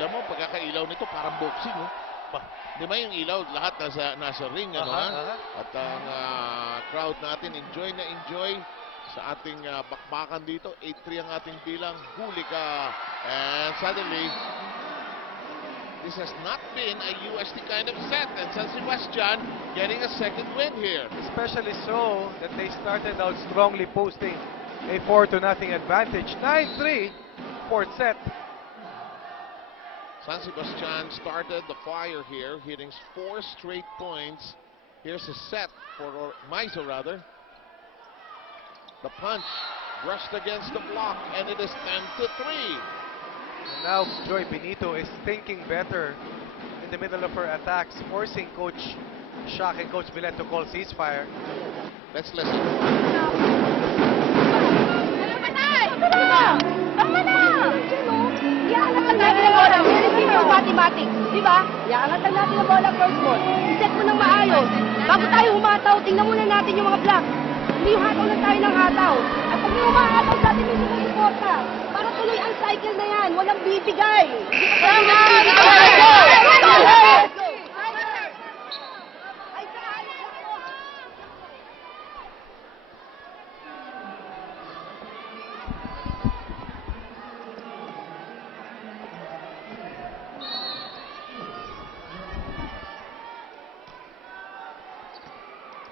Alam mo, pagkakailaw nito parang boxing, oh. Di ba yung ilaw, lahat nasa ring, ano, At ang crowd natin, enjoy na enjoy sa ating bakbakan dito. 8-3 ang ating bilang. Huli ka. And suddenly, this has not been a UST kind of set. And San Sebastian getting a second win here. Especially so that they started out strongly, posting a 4-0 advantage. 9-3, fourth set. San Sebastian started the fire here, hitting 4 straight points. Here's a set for Maizo, rather. The punch brushed against the block, and it is 10-3. Now Joy Benito is thinking better in the middle of her attacks, forcing Coach Shaq and Coach Milet to call ceasefire. Let's listen. Tama na! Iangat lang natin ang bola. Hindi yung mathematics. Di ba? Iangat lang natin ang bola first ball. I-set mo ng maayos. Bago tayo humataw, tingnan muna natin yung mga blocks. Hindi yung hataw lang tayo ng hataw. At pag may humahataw sa atin, may sumusuporta. Para tuloy ang cycle na yan. Walang bibigay. Tama!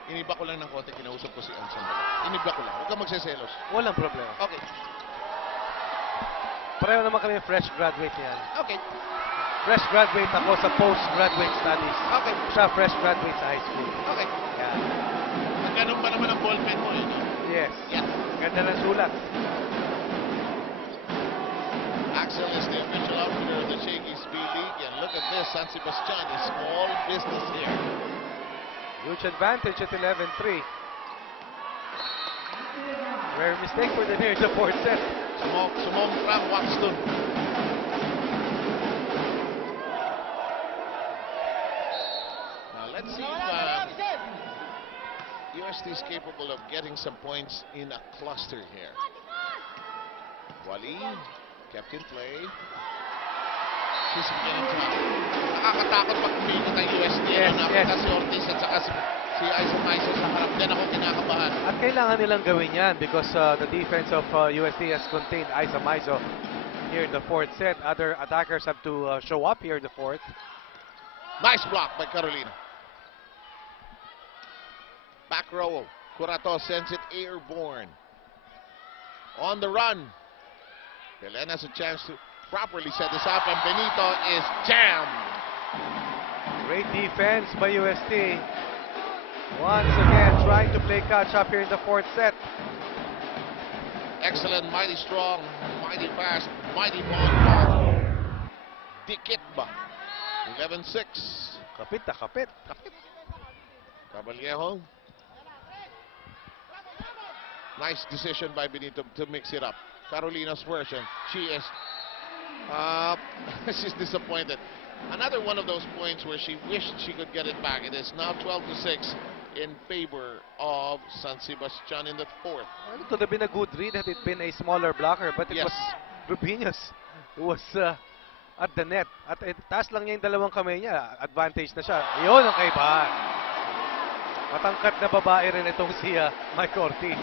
Iniba ko lang ng konti, kinausap ko si Anson. Iniba ko lang, huwag kang magseselos. Walang problema. Okay. Pareho naman kami fresh graduate yan. Okay. Fresh graduate ako sa postgraduate studies. Okay. Siya fresh graduate sa high school. Okay. Yan. Ganun pa naman ang ballpen mo, no? Yes. Yan. Ganda ng sulat. Axel is the official outfielder of the Shakey's B-League. And look at this, San Sebastian is all business here. Huge advantage at 11-3. Rare mistake for them here in the fourth set. Sumong Frank Watson. Now let's see if UST is capable of getting some points in a cluster here. Wally kept in play. She's beginning to nakakatakot pag kumikot ang UST. Yes, Nakita si Ortiz at saka si Aiza Maizo sa harap. Din ako kinakabahan. At kailangan nilang gawin yan because the defense of UST has contained Aiza Maizo here in the fourth set. Other attackers have to show up here in the fourth. Nice block by Carolina. Back row. Curato sends it airborne. On the run. Belen has a chance to properly set this up, and Benito is jammed. Great defense by UST. Once again, trying to play catch up here in the fourth set. Excellent, mighty strong, mighty fast, mighty ball. Dikit ba? 11-6. Kapit na kapit. Caballero. Nice decision by Benito to mix it up. Carolina's version. She is she's disappointed. Another one of those points where she wished she could get it back. It is now 12-6 in favor of San Sebastian in the fourth. Well, it could have been a good read had it been a smaller blocker, but it was Rubinus who was at the net. At taas lang niya yung dalawang kamay niya. Advantage na siya. Iyon ang kaibahan. Matangkat na babae rin itong si Mike Ortiz.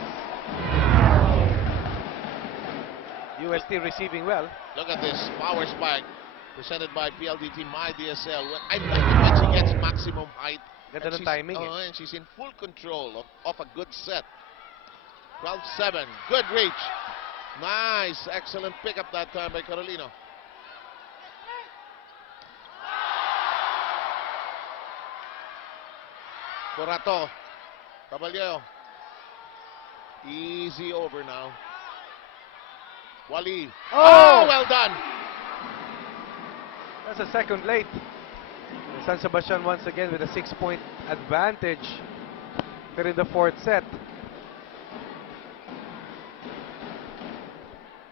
UST receiving well. Look at this power spike presented by PLDT My DSL. I like it when she gets maximum height. Ganda ng timing. And she's in full control of a good set. 12-7. Good reach. Nice. Excellent pickup that time by Carolina. Corato. Caballero. Easy over now. Wally. Oh, well done. That's a second late. San Sebastian once again with a 6-point advantage here in the fourth set.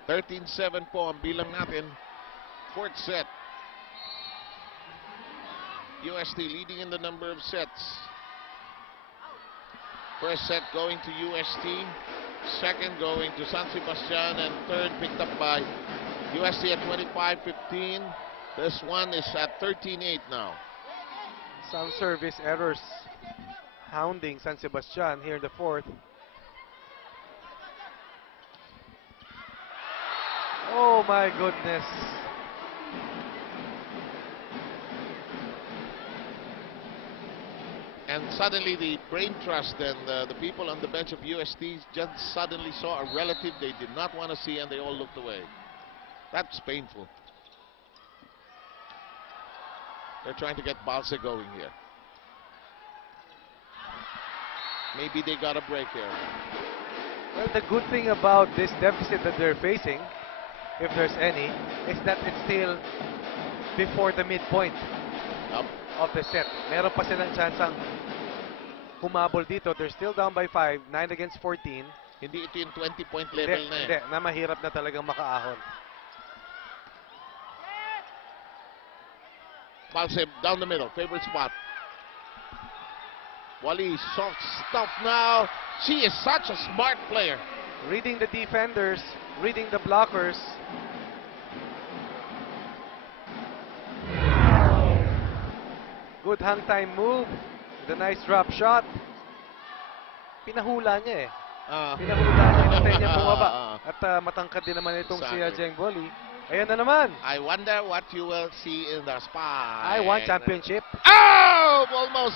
13-7 po ang bilang natin. Fourth set. UST leading in the number of sets. First set going to UST. Second going to San Sebastian. And third picked up by UST at 25-15. This one is at 13-8 now. Some service errors hounding San Sebastian here in the fourth. Oh my goodness. And suddenly the brain trust and the people on the bench of UST just suddenly saw a relative they did not want to see, and they all looked away. That's painful. They're trying to get Balse going here. Maybe they got a break here. Well, the good thing about this deficit that they're facing, if there's any, is that it's still before the midpoint of the set. Meron pa silang chansang humabol dito. They're still down by 5, 9 against 14. Hindi ito yung 20-point level na eh. Hindi, na mahirap na talagang makaahon. Balse down the middle, favorite spot. Wally soft stuff now. She is such a smart player. Reading the defenders, reading the blockers. Good hang time move. The nice drop shot. Pinahula niya eh. Pinahula niya. Hintay niya bumaba. At matangkad din naman itong si Jeng Bolly. Ayan na naman. I wonder what you will see in the spot. I want championship. Oh! Almost.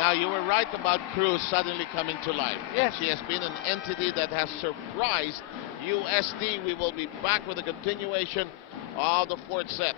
Now, you were right about Cruz suddenly coming to life. Yes. She has been an entity that has surprised USD. We will be back with a continuation of the fourth set.